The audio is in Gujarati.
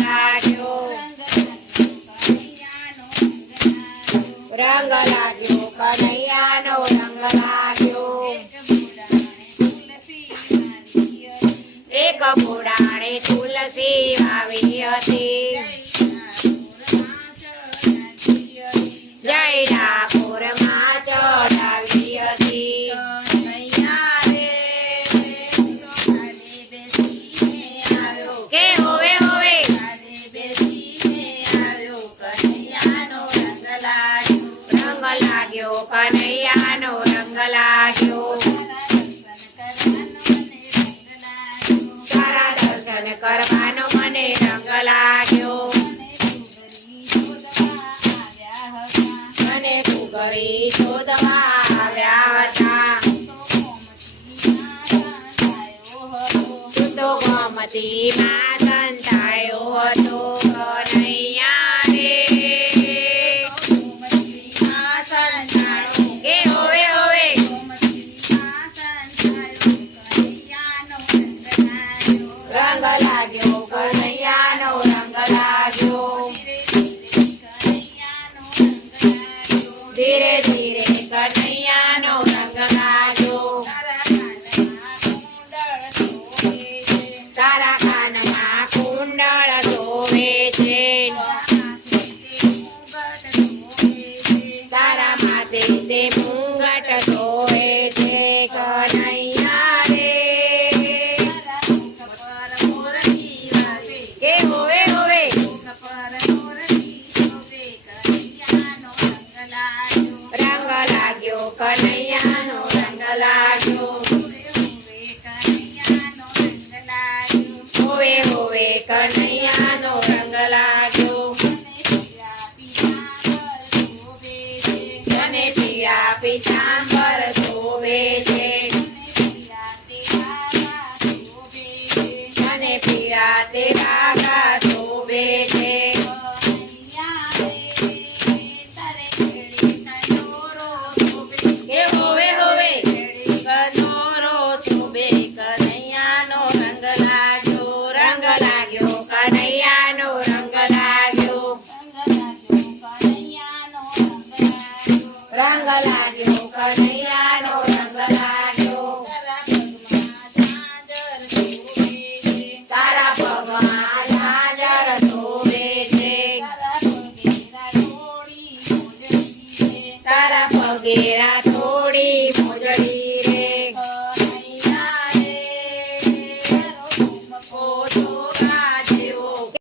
લાગ્યો રંગ લાગ્યો કનૈયાનો રંગ લાગ્યો એક બુડાણે તુલસી વાવી હતી જય ડાકોરમાં ચડાવી હતી કે હોવે હોવે રંગ લાગ્યો કનૈયાનો રંગ લાગ્યો તારા દર્શન કરવાનો મને રંગ લાગ્યો મને ઘુઘરી શોધવા આવ્યા હતા તું તો ગોમતીમાં